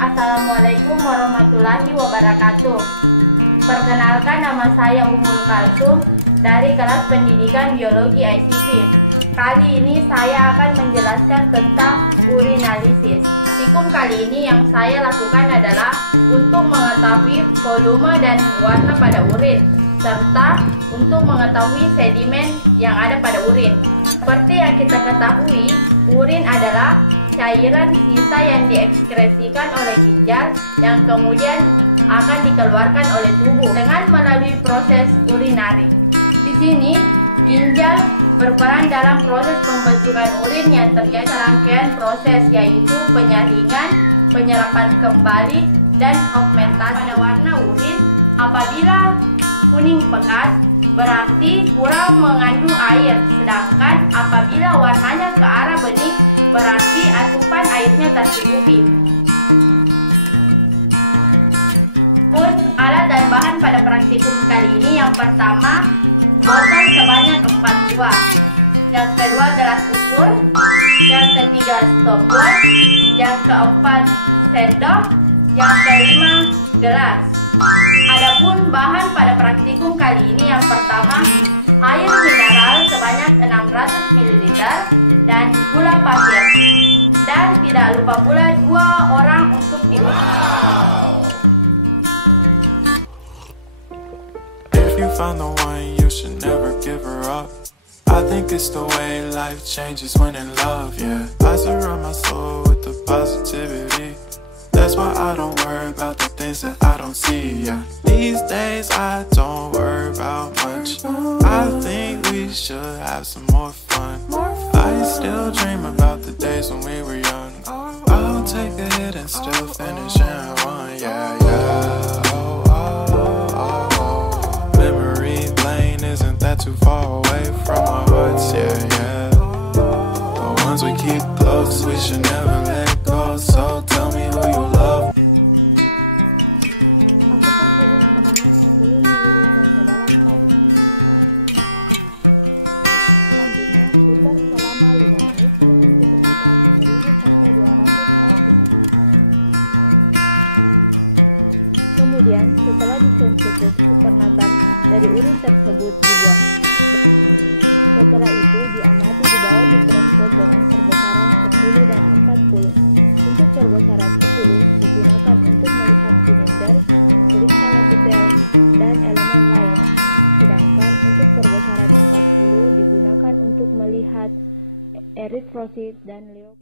Assalamualaikum warahmatullahi wabarakatuh. Perkenalkan, nama saya Ummul Kalsum dari kelas pendidikan biologi ICP. Kali ini saya akan menjelaskan tentang urinalisis. Sikum kali ini yang saya lakukan adalah untuk mengetahui volume dan warna pada urin, serta untuk mengetahui sedimen yang ada pada urin. Seperti yang kita ketahui, urin adalah cairan sisa yang diekskresikan oleh ginjal yang kemudian akan dikeluarkan oleh tubuh dengan melalui proses urinari. Di sini, ginjal berperan dalam proses pembentukan urin yang terjadi rangkaian proses, yaitu penyaringan, penyerapan kembali, dan augmentasi. Pada warna urin, apabila kuning pekat, berarti kurang mengandung air, sedangkan apabila warnanya ke arah bening, berarti asupan airnya tercukupi. Alat dan bahan pada praktikum kali ini, yang pertama, botol sebanyak 4 buah, yang kedua gelas ukur, yang ketiga stopwatch, yang keempat sendok, yang kelima gelas. Adapun bahan pada praktikum kali ini, yang pertama, air mineral sebanyak 600 ml dan gula pasir, dan tidak lupa pula 2 orang untuk dimasak. If you find the one, you should never give her up. I think it's the way life changes when in love, yeah. I surround my soul with the positivity. That's why I don't worry about the things that I don't see, yeah. These days I don't worry about much. I think we should have some more fun. I still dream about the days when we were young. I'll take a hit and still finish and run, yeah, yeah. Oh, oh, oh, oh. Memory lane, isn't that too far away from our hearts, yeah, yeah. The ones we keep close, we should never let go. So tell me who you love. Kemudian, setelah disensitif supernatan dari urin tersebut dibuang. Setelah itu, diamati di bawah mikroskop dengan perbesaran 10 dan 40. Untuk perbesaran 10 digunakan untuk melihat silinder, kristal epitel, dan elemen lain. Sedangkan untuk perbesaran 40 digunakan untuk melihat eritrosit dan leukosit.